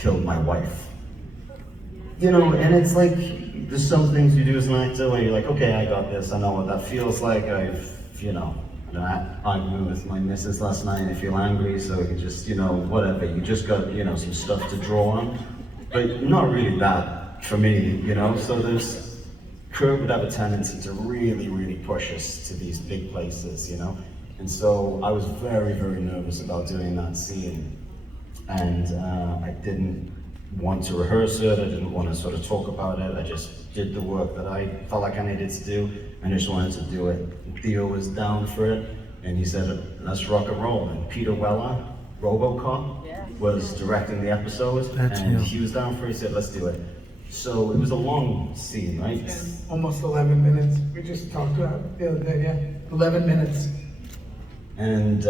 killed my wife. You know, and it's like, there's some things you do as an actor where you're like, okay, I got this, I know what that feels like, you know, I argued with my missus last night and I feel angry, so you just, you know, whatever, you just got, you know, some stuff to draw on. But not really that for me, you know, so Kurt would have a tendency to really, really push us to these big places, you know? And so I was very, very nervous about doing that scene. And I didn't want to rehearse it, I didn't want to sort of talk about it, I just did the work that I felt like I needed to do, and I just wanted to do it. Theo was down for it, and he said, let's rock and roll. And Peter Weller, RoboCop, was directing the episode, and he was down for it, he said, let's do it. So it was a long scene, right? Almost 11 minutes. We just talked about it the other day, yeah. 11 minutes. And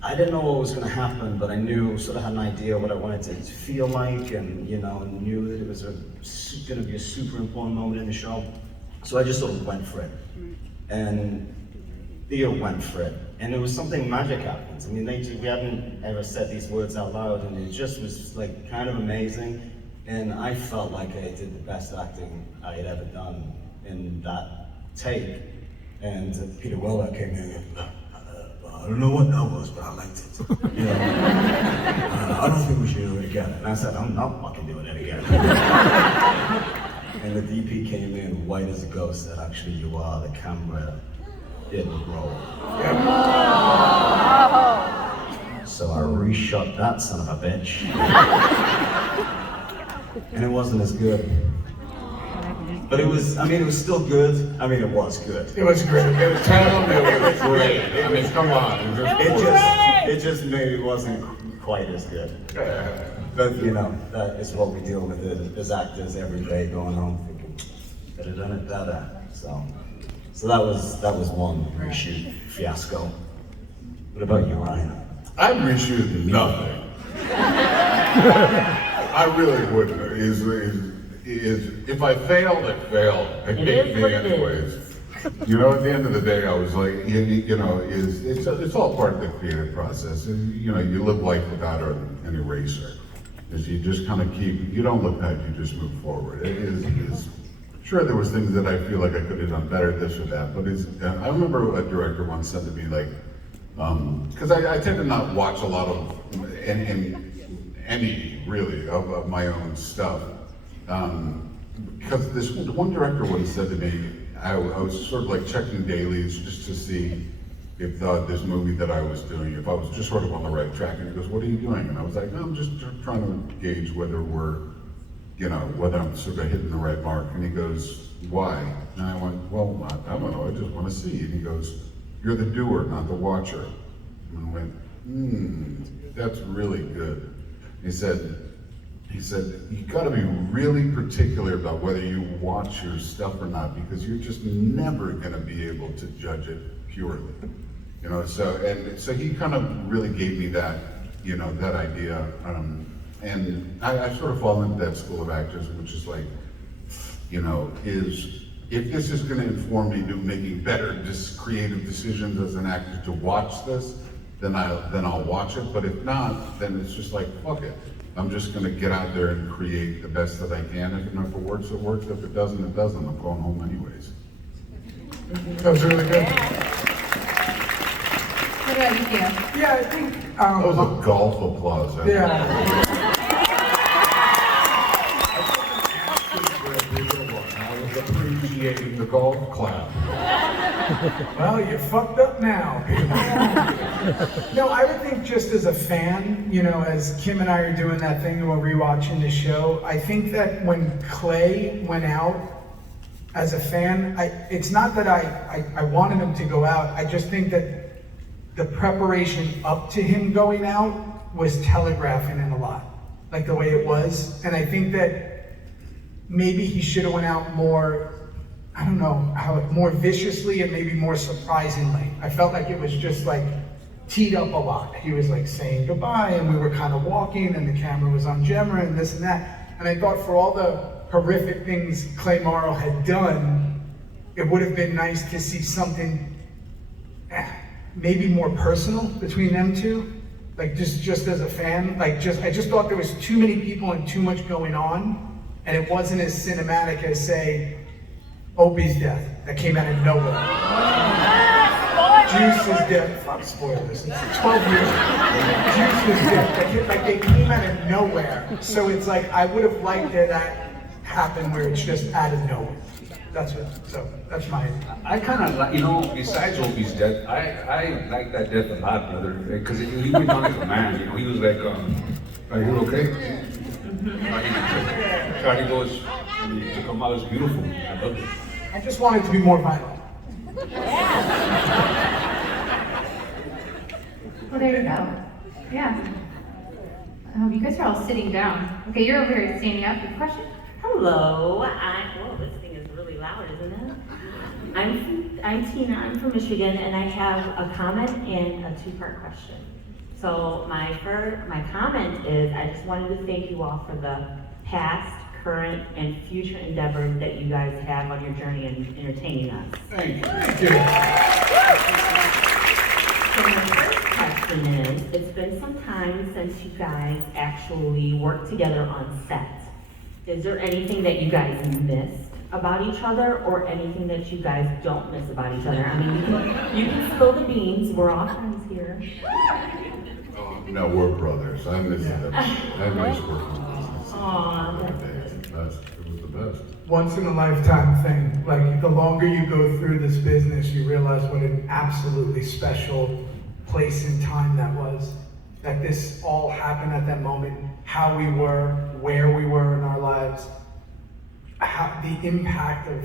I didn't know what was going to happen, but I sort of had an idea what I wanted it to feel like, and you know, knew that it was going to be a super important moment in the show. So I just sort of went for it. And Theo went for it. And it was something magic happened. I mean, we hadn't ever said these words out loud, and it just was like kind of amazing. And I felt like I did the best acting I had ever done in that take. And Peter Weller came in and I don't know what that was, but I liked it. You know? I don't think we should do it again. And I said, I'm not fucking doing it again. And the DP came in white as a ghost, said, actually you are, the camera didn't roll. So I reshot that son of a bitch. And it wasn't as good. But it was still good. I mean, it was good. It was great. It was great. I mean, come on. It just maybe wasn't quite as good. But you know, that is what we deal with as actors every day, going home thinking, could have done it better. So that was one reshoot fiasco. What about you, Ryan? I'd reshoot nothing. I really wouldn't. If I failed, it failed. It hit me anyways. You know, at the end of the day, I was like, you know, it's all part of the creative process. You know, you live life without an eraser. You just kind of you don't look back, you just move forward. Sure, there was things that I feel like I could have done better, this or that, but I remember a director once said to me, like, because I tend to not watch a lot of any really of my own stuff. Because this one director once said to me, I was sort of like checking dailies just to see if this movie that I was doing, if I was just sort of on the right track. And he goes, what are you doing? And I was like, no, I'm just trying to gauge whether whether I'm sort of hitting the right mark. And he goes, why? And I went, well, I don't know, I just want to see. And he goes, you're the doer, not the watcher. And I went, that's really good. He said, you gotta be really particular about whether you watch your stuff or not, because you're just never gonna be able to judge it purely. You know, so he kind of really gave me that, you know, that idea. And I sort of fall into that school of actors, which is like, you know, if this is gonna inform me to making better, creative decisions as an actor to watch this, then I'll watch it. But if not, then it's just like, fuck it. I'm just gonna get out there and create the best that I can. If it works, it works. If it doesn't, it doesn't. I'm going home anyways. That was really good. What about you, Theo? Yeah, I think... that was a golf applause. Yeah. I was appreciating the golf clap. Well, you're fucked up now. No, I would think just as a fan, you know, as Kim and I are doing that thing and we're rewatching the show, I think that when Clay went out as a fan, it's not that I wanted him to go out, I just think that the preparation up to him going out was telegraphing it a lot, like the way it was. And I think that maybe he should have went out more, I don't know, more viciously and maybe more surprisingly. I felt like it was just like teed up a lot. He was like saying goodbye and we were kind of walking and the camera was on Gemma and this and that. And I thought for all the horrific things Clay Morrow had done, it would have been nice to see something maybe more personal between them two. Like just as a fan, I just thought there was too many people and too much going on, and it wasn't as cinematic as, say, Opie's death that came out of nowhere. Juice's death, fuck spoilers, it's 12 years ago. Juice's death, like they came out of nowhere. So it's like, I would have liked that happen where it's just out of nowhere. That's my... I kind of like, you know, besides Opie's death, I like that death a lot, brother, because he went down like a man, you know, he was like, are you okay? Charlie goes, to come out as beautiful, I love it. I just want it to be more violent. Well, there you go. Yeah. You guys are all sitting down. Okay, you're over here standing up. Good question? Hello, well, this thing is really loud, isn't it? I'm Tina, I'm from Michigan, and I have a comment and a two-part question. So my comment is, I just wanted to thank you all for the past, current, and future endeavors that you guys have on your journey in entertaining us. Thank you. Thank you. So my first question is, it's been some time since you guys actually worked together on set. Is there anything that you guys missed about each other, or anything that you guys don't miss about each other? I mean, you can spill the beans, we're all friends here. No, we're brothers. I miss them. I miss working with them. Aw, It was the best. Once in a lifetime thing. Like, the longer you go through this business, you realize what an absolutely special place and time that was. That this all happened at that moment, how we were, where we were in our lives, how the impact of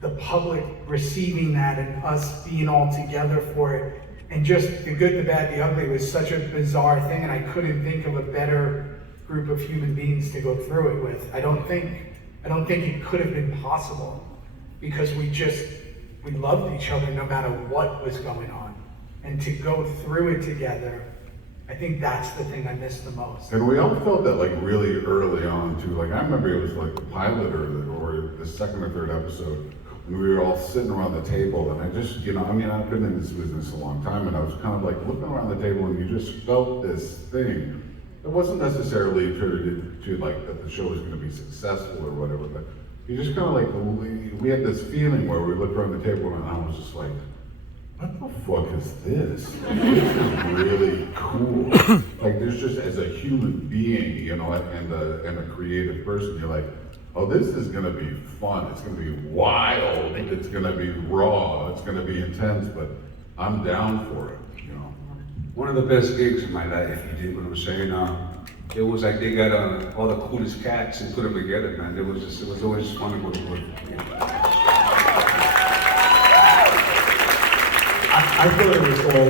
the public receiving that and us being all together for it. And just the good, the bad, the ugly was such a bizarre thing, and I couldn't think of a better group of human beings to go through it with. I don't think it could have been possible, because we loved each other no matter what was going on. And to go through it together, I think that's the thing I miss the most. And we all felt that like really early on too. Like I remember it was like the pilot or the second or third episode, and we were all sitting around the table, and I just, you know, I mean, I've been in this business a long time, and I was kind of like looking around the table, and you just felt this thing. It wasn't necessarily attributed to like that the show was going to be successful or whatever, but you just kind of like, we had this feeling where we looked around the table, and I was just like, what the fuck is this? This is really cool. Like, there's just, as a human being, you know, and a creative person, you're like, oh, this is gonna be fun. It's gonna be wild. It's gonna be raw. It's gonna be intense, but I'm down for it, you know. One of the best gigs in my life, you did what I'm saying. It was like they got all the coolest cats and put them together, man. It was always fun to go to work. I thought it was all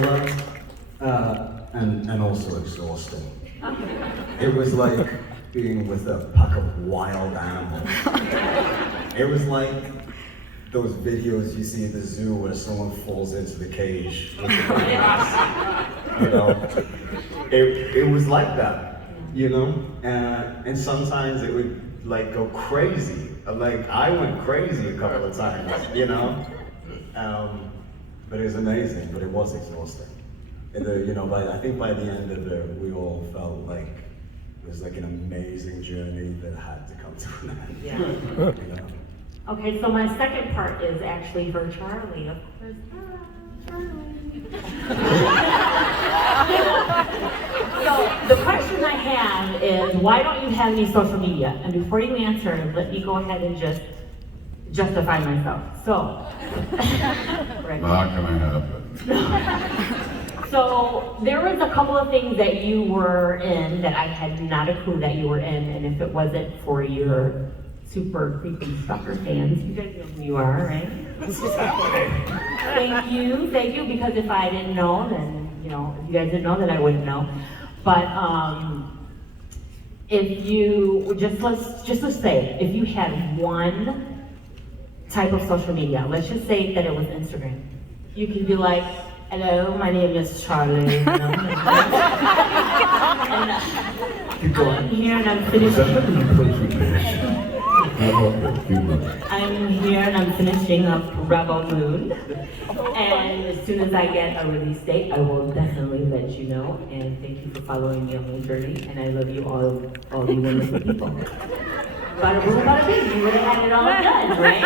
love, and also exhausting. It was like being with a pack of wild animals. It was like those videos you see at the zoo where someone falls into the cage with the bananas. You know, it was like that, you know, and sometimes it would like go crazy. Like I went crazy a couple of times, you know. But it was amazing, but it was exhausting. And you know, I think by the end of it, we all felt like it was like an amazing journey that had to come to an end. Yeah. You know? Okay, so my second part is actually for Charlie, of course. Charlie. So the question I have is, why don't you have any social media? And before you answer, let me go ahead and just justify myself. So, right. Not gonna happen. So there was a couple of things that you were in that I had not a clue that you were in, and if it wasn't for your super creepy stalker fans, you guys know who you are, right? Thank you, because if I didn't know, then, you know, if you guys didn't know, then I wouldn't know. But if you, let's say, if you had one type of social media, let's just say that it was Instagram, you can be like, hello, my name is Charlie. And I'm here and I'm finishing. I'm here and I'm finishing up Rebel Moon. And as soon as I get a release date, I will definitely let you know. And thank you for following me on my journey. And I love you all you wonderful people. Bada boom, bada bing. You would have had it all done, right?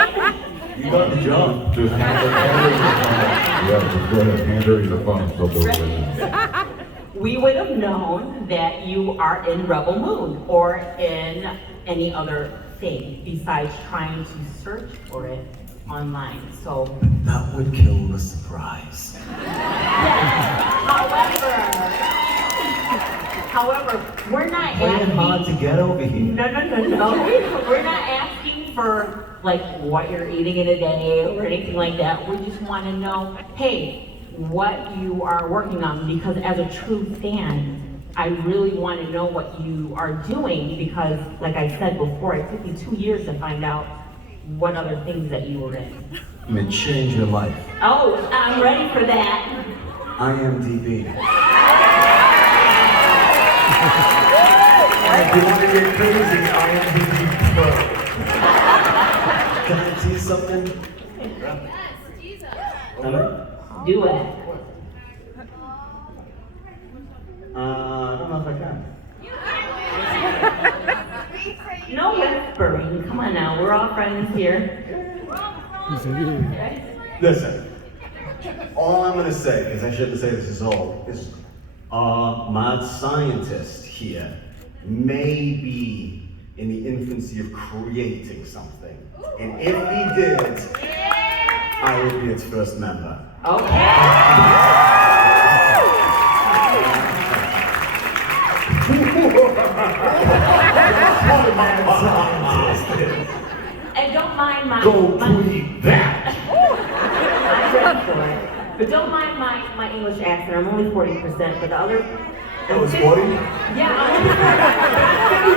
You got the job. Just hand her the phone. We would have known that you are in Rebel Moon or in any other thing besides trying to search for it online. So That would kill the surprise. however, we're not Playing hard to asking. get over here. No. We're not asking for like what you're eating in a day or anything like that. We just want to know, hey, what you are working on, because as a true fan, I really want to know what you are doing, because like I said before, it took me 2 years to find out what other things that you were in. I mean, change your life. Oh, I'm ready for that. IMDb. If you want to get crazy, IMDb Pro. Can I tease something? Can I? Do it. I don't know if I can. No whispering. Come on now, we're all friends here. Listen, all I'm gonna say, because I shouldn't say this is all, is our mad scientist here may be in the infancy of creating something. And if he did, I would be its first member. And don't mind my tweet that. I'm ready for it. But don't mind my English accent. I'm only 40%, but the other. That was 40? Yeah, I'm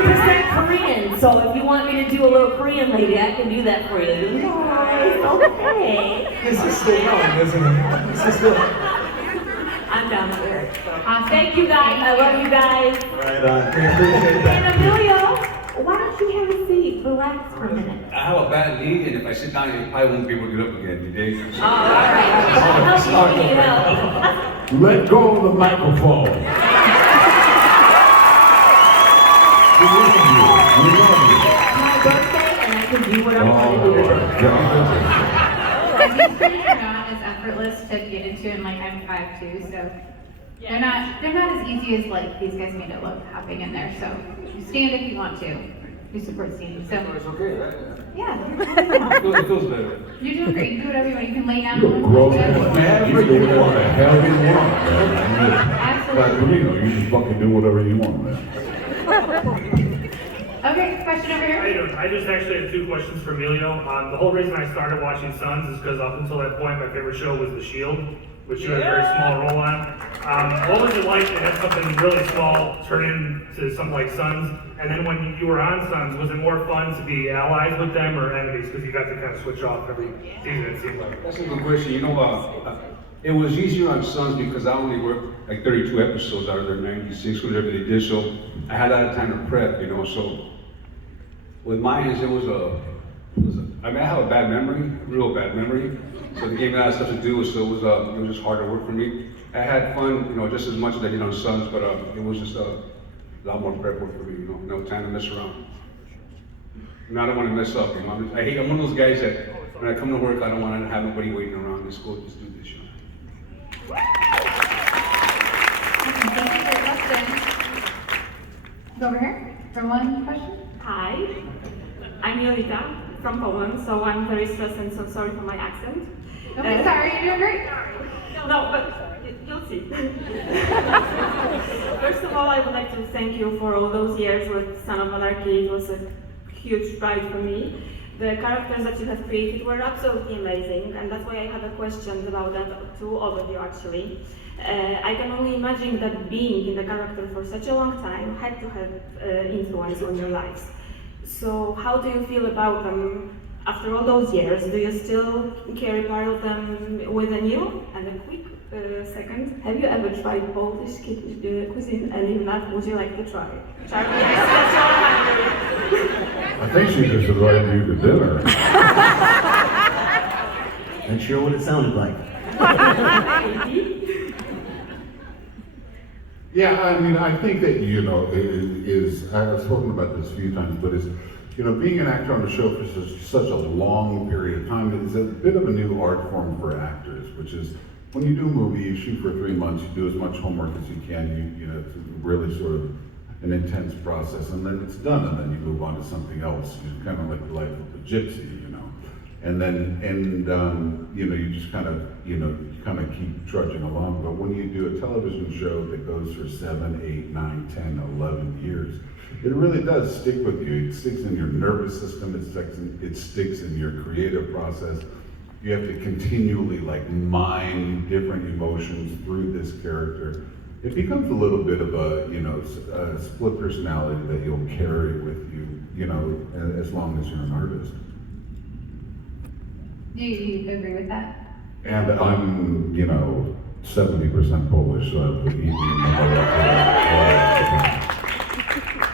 50% Korean. So if you want me to do a little Korean lady, I can do that for you. Nice, okay. This is still going, isn't it? This is still. I'm down for it. So. Thank you guys. I love you guys. Right on. We appreciate that. And Emilio, why don't you have a seat? Relax for a minute. I have a bad knee, and if I sit down, I probably won't be able to get up again today. Oh, all right. I'll help you get up. Let go of the microphone. We love you. We love you. My birthday, and I can do what I want to do. I mean, believe it or not, it's effortless to get into, and like I'm 5'2", so they're not as easy as like these guys made it look hopping in there. So stand if you want to. We support standing. So It's okay, right? yeah, It feels better. you're doing great. You can do whatever you want. You can lay down. You're a grown whatever you want. man. You do whatever the hell you want, man. Absolutely. You just fucking do whatever you want, man. Okay, question over How you here. doing? I just actually have 2 questions for Emilio. The whole reason I started watching Sons is because up until that point, my favorite show was The Shield, which you had a very small role on. What was it like to have something really small turn into something like Sons? And then when you were on Sons, was it more fun to be allies with them or enemies? Because you got to kind of switch off every season, it seemed like. That's a good question. You know, it was easier on Sons because I only worked like 32 episodes out of their 96, whatever they did. So I had a lot of time to prep, you know. So with Mayans, I have a bad memory, real bad memory. So they gave me a lot of stuff to do, so it was just hard to work for me. I had fun, you know, just as much as I did on Sons, but it was just a lot more prep work for me, you know, no time to mess around. And I don't want to mess up, you know. I'm one of those guys that when I come to work, I don't want to have nobody waiting around. Just go, just do this, you know. Thank you for your question. Go over here for one question. Hi, I'm Yolita from Poland, so I'm very stressed and so sorry for my accent. Okay, sorry, you're doing great. No, but you'll see. First of all, I would like to thank you for all those years with Sons of Anarchy. It was a huge pride for me. The characters that you have created were absolutely amazing, and that's why I have a question about that to all of you actually. I can only imagine that being in the character for such a long time had to have influence on your lives. So how do you feel about them after all those years? Do you still carry part of them within you? And a quick second, have you ever tried Polish cuisine? And if not, would you like to try? Charlie, yes, that's all I'm I think she just invited you to dinner. Not sure what it sounded like. Yeah, I mean, I think that, you know, I've spoken about this a few times, but you know, being an actor on the show for such a long period of time is a bit of a new art form for actors, which is when you do a movie, you shoot for 3 months, you do as much homework as you can, you know, it's really sort of an intense process, and then it's done, and then you move on to something else. It's kind of like the life of a gypsy, you know. And then, you know, you just kind of, you know, you kind of keep trudging along. But when you do a television show that goes for 7, 8, 9, 10, 11 years, it really does stick with you. It sticks in your nervous system, it sticks in your creative process. You have to continually like mine different emotions through this character. It becomes a little bit of a, you know, a split personality that you'll carry with you, you know, as long as you're an artist. Do you agree with that? And I'm, you know, 70% Polish, so I've been eating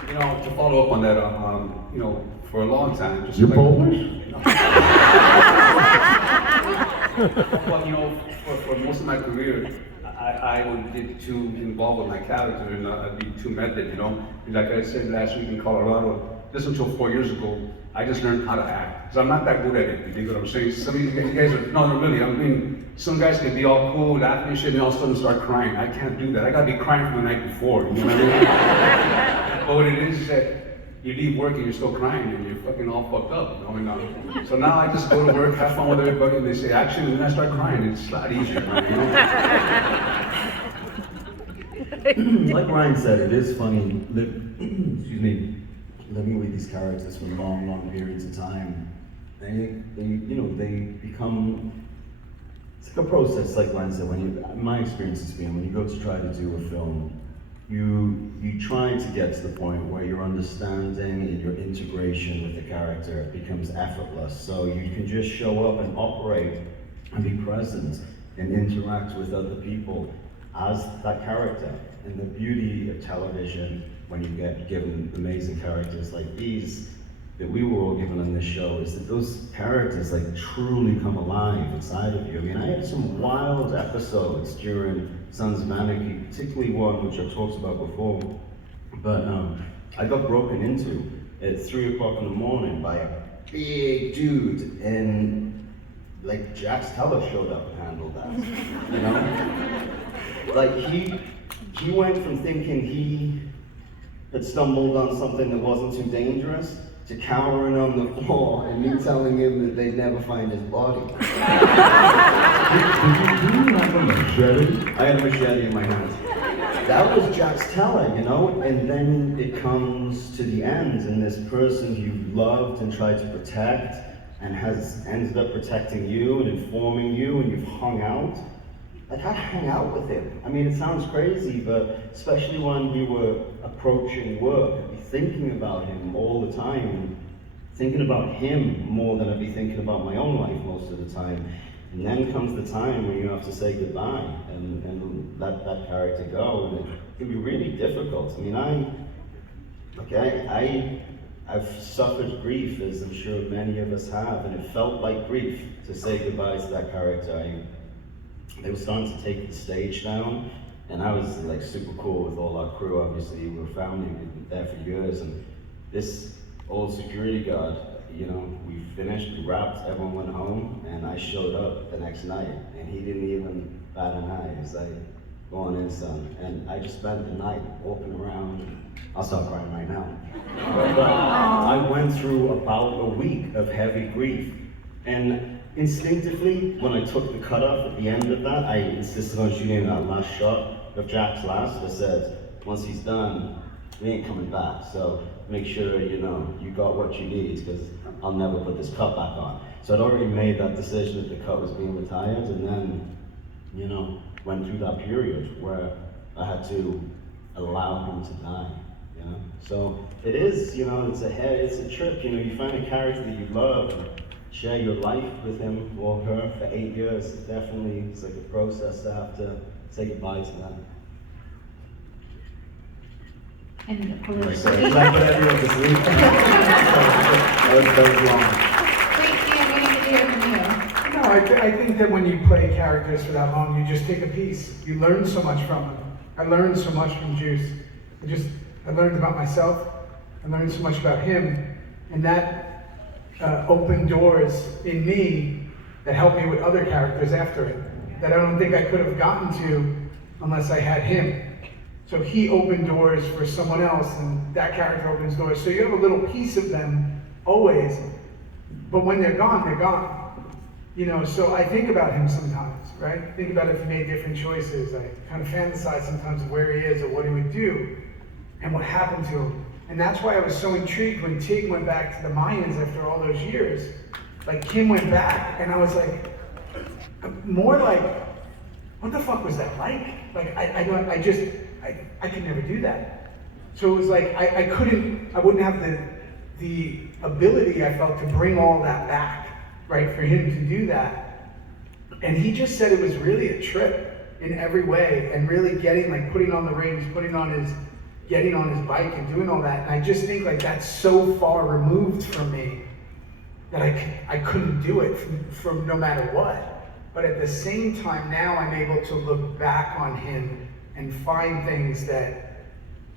You know, to follow up on that, you know, for a long time, just You're like, Polish? Well, you know, for most of my career, I would get too involved with my character and I'd be too method, you know. Like I said last week in Colorado, just until 4 years ago, I just learned how to act. Because I'm not that good at it, you dig what I'm saying? Some of you guys are, no, really, I mean, some guys can be all cool, laughing and shit, and all of a sudden start crying. I can't do that. I gotta be crying from the night before, you know what I mean? But what it is that you leave work and you're still crying and you're fucking all fucked up, you know? And, so now I just go to work, have fun with everybody, and they say action, and then I start crying. It's a lot easier, man, you know? Like Ryan said, it is funny, excuse me, living with these characters for long, long periods of time. They become, it's like a process, like Ryan said, my experience has been, when you go to try to do a film, you try to get to the point where your understanding and your integration with the character becomes effortless. So you can just show up and operate and be present and interact with other people as that character. And the beauty of television, when you get given amazing characters like these, that we were all given on this show, is that those characters like truly come alive inside of you. I mean, I had some wild episodes during Sons of Anarchy, particularly one which I've talked about before, but I got broken into at 3 o'clock in the morning by a big dude, and like Jax Teller showed up and handled that, you know? Like he went from thinking he had stumbled on something that wasn't too dangerous to cowering on the floor and me telling him that they'd never find his body. Did you have a machete? I had a machete in my hand. That was Jax Teller, you know? And then it comes to the end, and this person you loved and tried to protect and has ended up protecting you and informing you, and you've hung out. Like, I hang out with him. I mean, it sounds crazy, but especially when we were approaching work, I'd be thinking about him all the time, and thinking about him more than I'd be thinking about my own life most of the time. And then comes the time when you have to say goodbye and let that character go, and it can be really difficult. I mean, I've suffered grief, as I'm sure many of us have, and it felt like grief to say goodbye to that character. They were starting to take the stage down, and I was like super cool with all our crew. Obviously, we were family, we've been there for years, and this old security guard, you know, we finished, we wrapped, everyone went home, and I showed up the next night, and he didn't even bat an eye. He was like, "Go on in, son." And I just spent the night walking around. I'll start crying right now. But I went through about a week of heavy grief, and instinctively, when I took the cut off at the end of that, I insisted on shooting that last shot of Jack's last. I said, once he's done, we ain't coming back. So make sure, you know, you got what you need, because I'll never put this cut back on. So I'd already made that decision that the cut was being retired, and then, you know, went through that period where I had to allow him to die, you know? So it is, you know, it's a trip, you know, you find a character that you love, and share your life with him or her for 8 years. It definitely, it's like a process to have to say goodbye to them. And Like, politically. like when everyone's asleep. That was long. Wait, Ian, we need to hear from you. No, I think that when you play characters for that long, you just take a piece. You learn so much from them. I learned so much from Juice. I learned about myself. I learned so much about him. And that opened doors in me that helped me with other characters after it, that I don't think I could have gotten to unless I had him. So he opened doors for someone else, and that character opens doors. So you have a little piece of them always, but when they're gone, they're gone. You know, so I think about him sometimes, right? Think about if he made different choices. I kind of fantasize sometimes of where he is or what he would do and what happened to him. And that's why I was so intrigued when Tig went back to the Mayans after all those years. Like, Kim went back, and I was like, more like, what the fuck was that like? Like, I could never do that. So it was like, I wouldn't have the ability, I felt, to bring all that back, right, for him to do that. And he just said it was really a trip in every way, and really getting, like, putting on the rings, getting on his bike and doing all that. And I just think, like, that's so far removed from me that I couldn't do it from no matter what. But at the same time, now I'm able to look back on him and find things that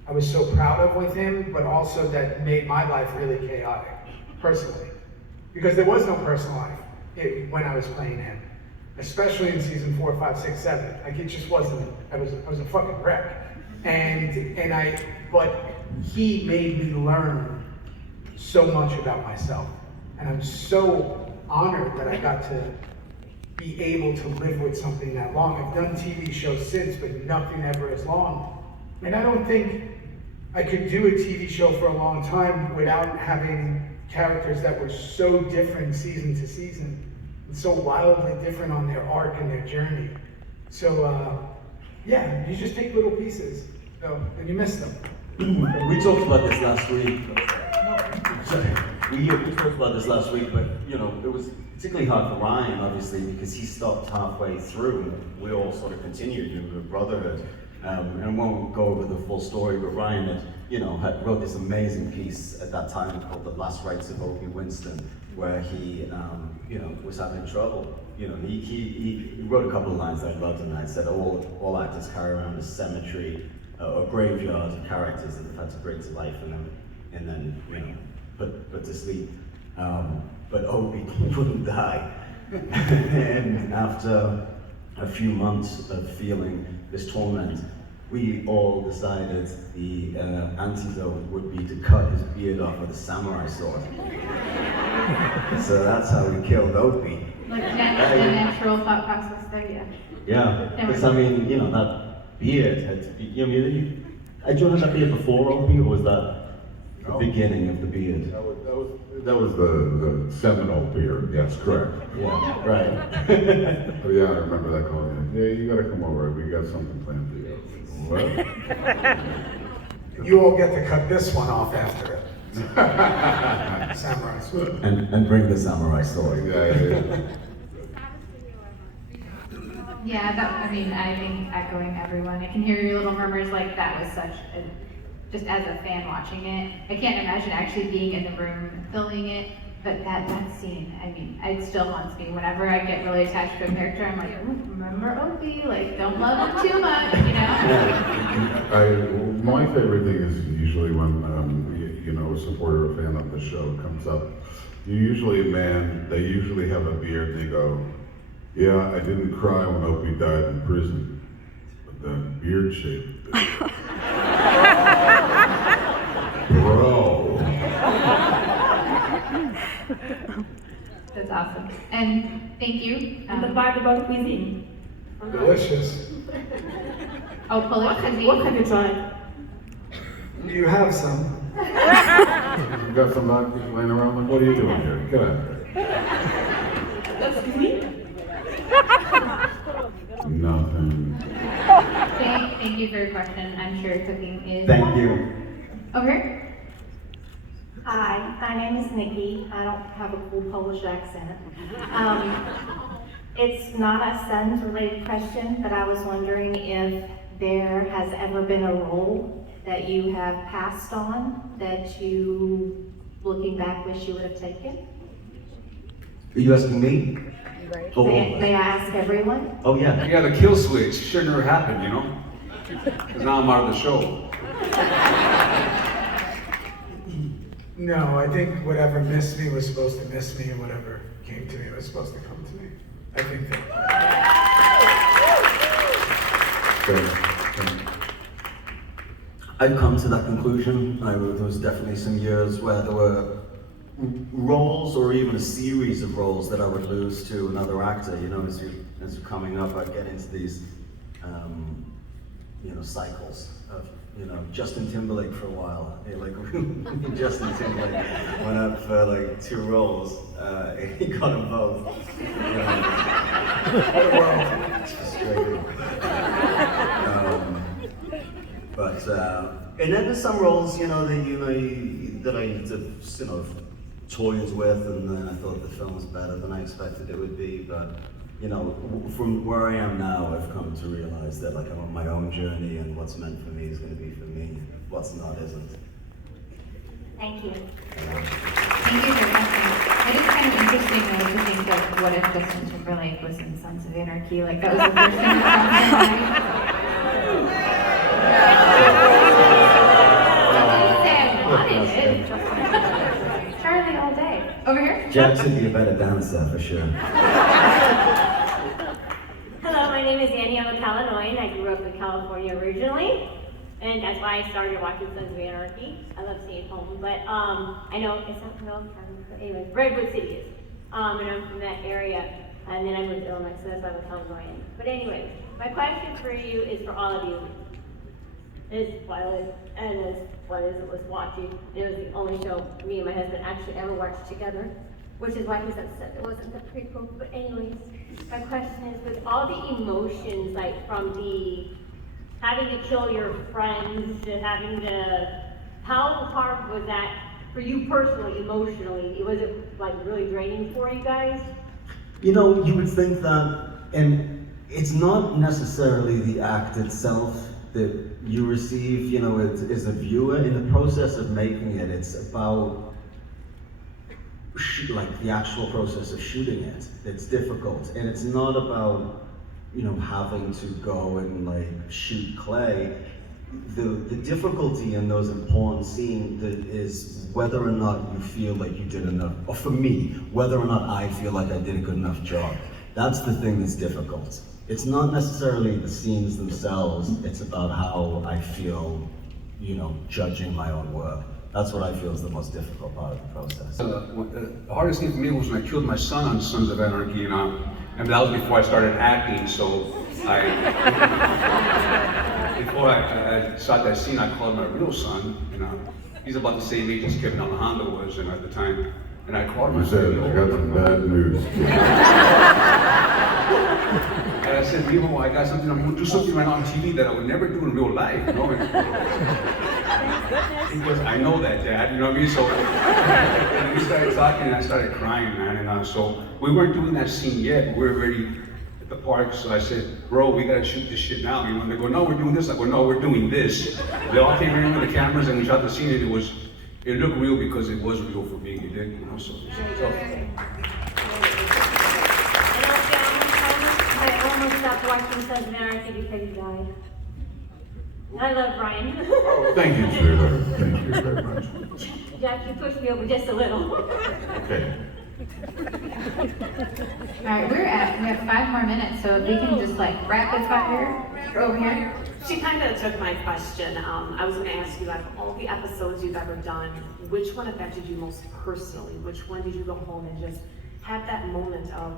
I was so proud of with him, but also that made my life really chaotic, personally. Because there was no personal life when I was playing him, especially in season 4, 5, 6, 7. Like, it just wasn't, I was a fucking wreck. But he made me learn so much about myself. And I'm so honored that I got to be able to live with something that long. I've done TV shows since, but nothing ever as long. And I don't think I could do a TV show for a long time without having characters that were so different season to season, and so wildly different on their arc and their journey. So, yeah, you just take little pieces, and you miss them. We talked about this last week. We talked about this last week, but you know, it was particularly hard for Ryan, obviously, because he stopped halfway through. We all sort of continued in the brotherhood, and I won't go over the full story. But Ryan wrote this amazing piece at that time called "The Last Rites of Opie Winston," where he, was having trouble. You know, he wrote a couple of lines that I loved, and I said, all actors carry around a cemetery or graveyard of characters that they've had to bring to life and then put to sleep. But Opie wouldn't die. And after a few months of feeling this torment, we all decided the antidote would be to cut his beard off with a samurai sword. So that's how we killed Opie. Like the natural thought process there, yeah. Yeah, because I mean, that beard had to be, had you had that beard before Opie, or was that the beginning of the beard? That was the Seminole beard, yes, correct. Yeah, right. Oh yeah, I remember that call. Yeah, you gotta come over, we got something planned for you. What? You all get to cut this one off after it. Samurai sword. And bring the samurai sword. Yeah. Yeah, I think echoing everyone. I can hear your little murmurs, like that was just as a fan watching it. I can't imagine actually being in the room filming it, but that scene, it still haunts me. Whenever I get really attached to a character, I'm like, remember Opie? Like, don't love him too much, My favorite thing is usually when, a supporter or fan of the show comes up. You're usually a man, they usually have a beard, and they go, yeah, I didn't cry when Opie died in prison, but that beard shape. Bro. That's awesome. And thank you. And the part about cuisine. Delicious. Polish cuisine. What have you tried? You have some. You got some vodka laying around, like, what are you doing here? Get out of here. Excuse me? Nothing. Thank you for your question. I'm sure cooking is. Thank you. Over. Hi, my name is Nikki. I don't have a cool Polish accent. It's not a Sons related question, but I was wondering if there has ever been a role that you have passed on that you, looking back, wish you would have taken? Are you asking me? Right. Oh, May I ask everyone? oh yeah. Yeah, the kill switch should never happen, you know? Because now I'm out of the show. No, I think whatever missed me was supposed to miss me, and whatever came to me was supposed to come to me. I think that. I've come to that conclusion. There was definitely some years where there were roles or even a series of roles that I would lose to another actor. You know, as you're coming up, I'd get into these, cycles of, Justin Timberlake for a while. Justin Timberlake went up for like 2 roles. He got them both. It's frustrating. And then there's some roles, that I toyed with, and then I thought the film was better than I expected it would be. But from where I am now, I've come to realize that I'm on my own journey, and what's meant for me is going to be for me. What's not isn't. Thank you. Thank you for asking. It is kind of interesting though to think of what if Justin Timberlake was in Sons of Anarchy, that was the first thing that crossed my mind. I didn't say I wanted it. Charlie all day. Over here? Jax would be a better dancer for sure. Hello, my name is Annie. I'm a Calanoian. I grew up in California originally, and that's why I started watching Sons of Anarchy. I love staying home, but I know it's not real, but anyways, Redwood City is, and I'm from that area, and then I moved to Illinois, so that's why I'm a Calanoian. But anyway, my question for you is for all of you. Is Violet and is what is it was watching. It was the only show me and my husband actually ever watched together, which is why he's upset it wasn't the prequel. But anyways, my question is, with all the emotions, from the having to kill your friends to having to, how hard was that for you personally, emotionally? Was it really draining for you guys? You would think that, and it's not necessarily the act itself that you receive, as a viewer. In the process of making it, it's about the actual process of shooting it. It's difficult, and it's not about having to go and shoot clay. The difficulty in those important scenes is whether or not you feel like you did enough, or for me, whether or not I feel like I did a good enough job. That's the thing that's difficult. It's not necessarily the scenes themselves, it's about how I feel, judging my own work. That's what I feel is the most difficult part of the process. The hardest thing for me was when I killed my son on Sons of Anarchy, and that was before I started acting, so before I shot that scene, I called my real son, he's about the same age as Kevin Alejandro was, at the time, and I called him. You said, I got some bad news. And I said, Mimo, I got something, I'm gonna do something right now on TV that I would never do in real life, He goes, I know that, Dad, you know what I mean? So and we started talking and I started crying, man, and so we weren't doing that scene yet, we were already at the park, so I said, bro, we gotta shoot this shit now, and they go, no, we're doing this. I go, no, we're doing this. They all came in with the cameras and we shot the scene, and it looked real because it was real for me, it did, so. I almost stopped watching Sons of Anarchy because he died. I love Brian. Oh, thank you, sweetheart. Thank you very much. Jack, you pushed me over just a little. Okay. All right, we have 5 more minutes, so if we can just rapid fire over here. She kind of took my question. I was going to ask you, out of all the episodes you've ever done, which one affected you most personally? Which one did you go home and just have that moment of,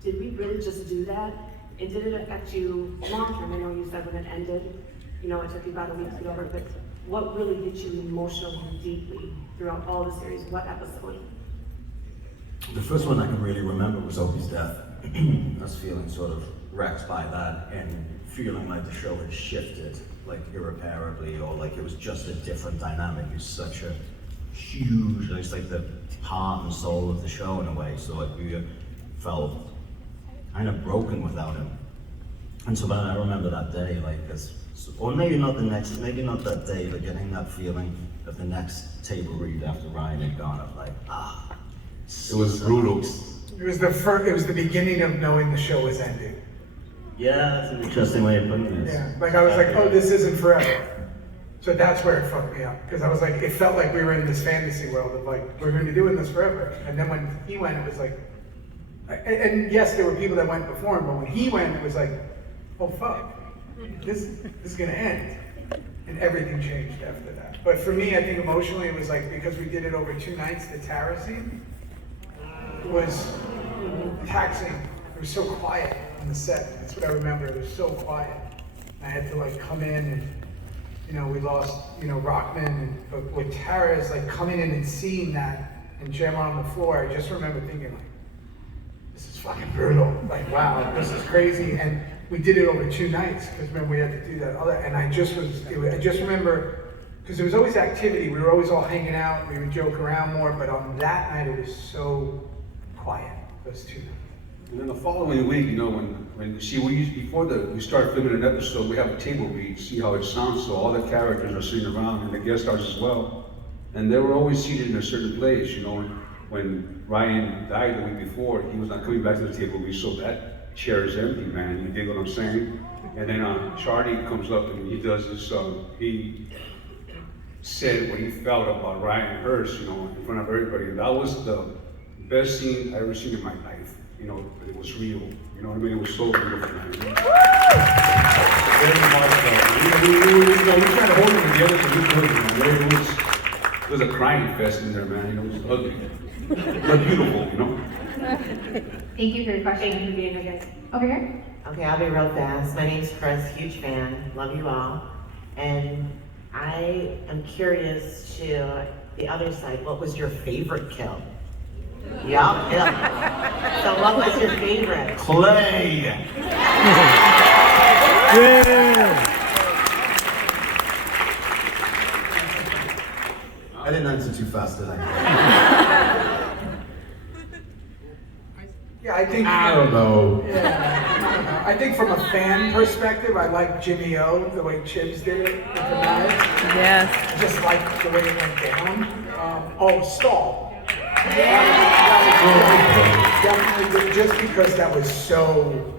did we really just do that? And did it affect you long term? I know you said when it ended, it took you about a week to get over it, but what really hit you emotionally and deeply throughout all the series? What episode? The first one I can really remember was Opie's death. I was feeling sort of wrecked by that and feeling like the show had shifted irreparably, or it was just a different dynamic. It was such a huge, it's the heart and soul of the show in a way. So we felt kind of broken without him. And so I remember that day as So, or maybe not maybe not that day, but getting that feeling of the next table read after Ryan had gone, of like, It was brutal. It was the beginning of knowing the show was ending. Yeah, that's an interesting way of putting this. Yeah, like I was like, oh, this isn't forever. So that's where it fucked me up, because I was like, it felt like we were in this fantasy world of like, we're going to be doing this forever. And then when he went, it was like, and yes, there were people that went before him, but when he went, it was like, oh fuck, this is going to end. And everything changed after that. But for me, I think emotionally, it was like, because we did it over 2 nights, the Tara scene was taxing. It was so quiet on the set. That's what I remember. It was so quiet. I had to like come in and, you know, we lost, you know, Rockman, but with Tara is like coming in and seeing that and Gemma on the floor, I just remember thinking like, this is fucking brutal. Like, wow, this is crazy. And we did it over 2 nights, because remember we had to do that other, and I just remember, because there was always activity, we were always all hanging out, we would joke around more, but on that night it was so quiet, those 2 nights. And then the following week, you know, before we start filming an episode, we have a table read, see how it sounds, so all the characters are sitting around, and the guest stars as well. And they were always seated in a certain place, you know. When Ryan died the week before, he was not coming back to the table read, so that chair is empty, man. You dig what I'm saying? And then Charlie comes up and he does this, he said what he felt about Ryan Hurst, you know, in front of everybody. And that was the best scene I ever seen in my life. You know, but it was real. You know what I mean? It was so beautiful, man. Very heartfelt. We tried to hold it together because we couldn't, man. It was a crying fest in there, man. You know, it was ugly. But beautiful, you know? Thank you for your question. Thank you for being here, guys. Over here. Okay, I'll be real fast. My name's Chris, huge fan. Love you all. And I am curious to the other side. What was your favorite kill? Yeah. So what was your favorite? Clay! I didn't answer too fast, did I? Yeah, I think. I don't know. Yeah, I think from a fan perspective, I like Jimmy O, the way Chibs did it with the knives. Yes. I just like the way it went down. Stall. Definitely, just because that was so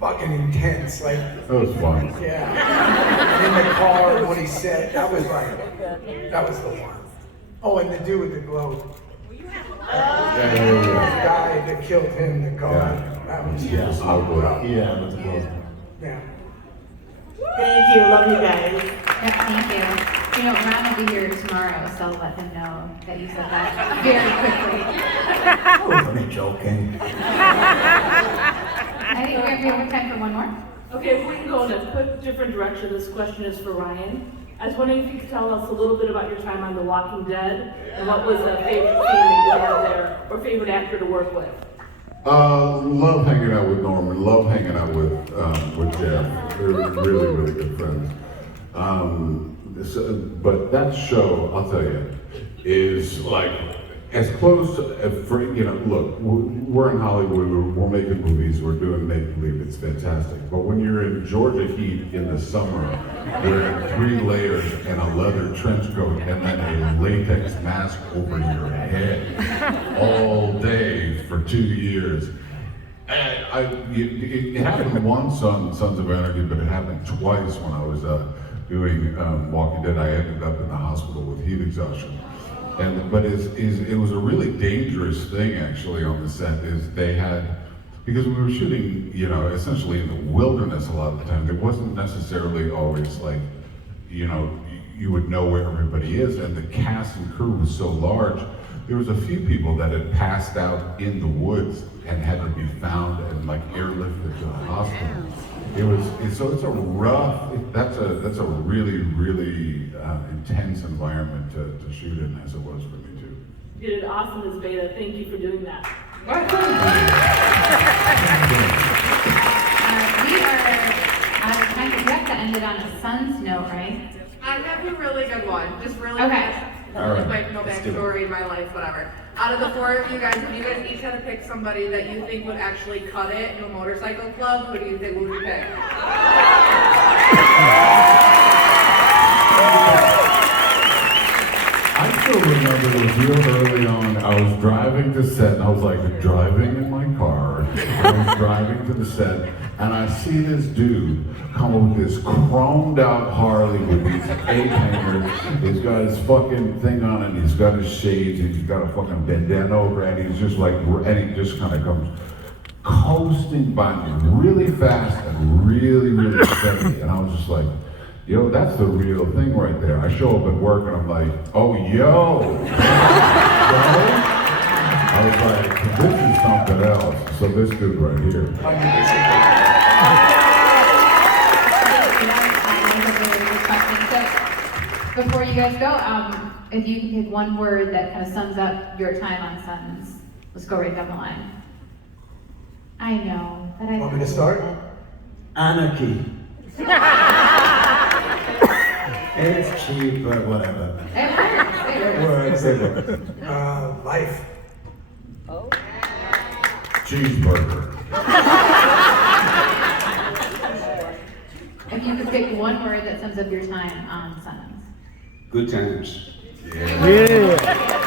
fucking intense, like. That was fun. Yeah. In the car, what he said, that was the one. Oh, and the dude with the globe. The guy that killed him, the guard. That was just rough. Yeah, with the globe. Yeah. Thank you. Love you guys. Yep, thank you. You know, Ron will be here tomorrow, so I'll let him know that you said that very quickly. I'm joking. I think we have time for one more. Okay, if we can go in a quick different direction, this question is for Ryan. I was wondering if you could tell us a little bit about your time on The Walking Dead, and what was a favorite scene that you had there, or favorite actor to work with? Love hanging out with Norman. Love hanging out with Jeff. They're really, really good friends. But that show, I'll tell you, is like as close to, you know, look, we're in Hollywood, we're making movies, we're doing make-believe, it's fantastic. But when you're in Georgia heat in the summer, wearing 3 layers and a leather trench coat and then a latex mask over your head all day for 2 years. It happened once on Sons of Anarchy, but it happened twice when I was doing Walking Dead. I ended up in the hospital with heat exhaustion. But it was a really dangerous thing actually on the set. Because we were shooting, you know, essentially in the wilderness a lot of the time. It wasn't necessarily always like, you know, you would know where everybody is, and the cast and crew was so large. There was a few people that had passed out in the woods and had to be found and like airlifted to the hospital. It's a rough. That's a really, really intense environment to shoot in, as it was for me too. You did it awesome as Beta. Thank you for doing that. We are out of time. We have to end it on a Suns note, right? I have a really good one. Just really Okay. fast. All right. Like no backstory, my life, whatever. Out of the 4 of you guys, if you guys each had to pick somebody that you think would actually cut it in a motorcycle club, who do you think would you pick? I still remember it was real early on. I was driving to set, and I was like driving in my car. I was driving to the set, and I see this dude come up with this chromed out Harley with these A-hangers. He's got his fucking thing on, and he's got his shades, and he's got a fucking bandana over, and he's just like, and he just kind of comes coasting by me really fast and really, really steady. And I was just like, yo, that's the real thing right there. I show up at work and I'm like, oh, yo. I was like, this is something else. So this dude right here. Before you guys go, if you can pick one word that kind of sums up your time on Sons, let's go right down the line. I know, but I Want me to start? Anarchy. It's cheap, but whatever. It works. It works. Life. Cheeseburger. If you could pick one word that sums up your time on Sons. Good times. Yeah.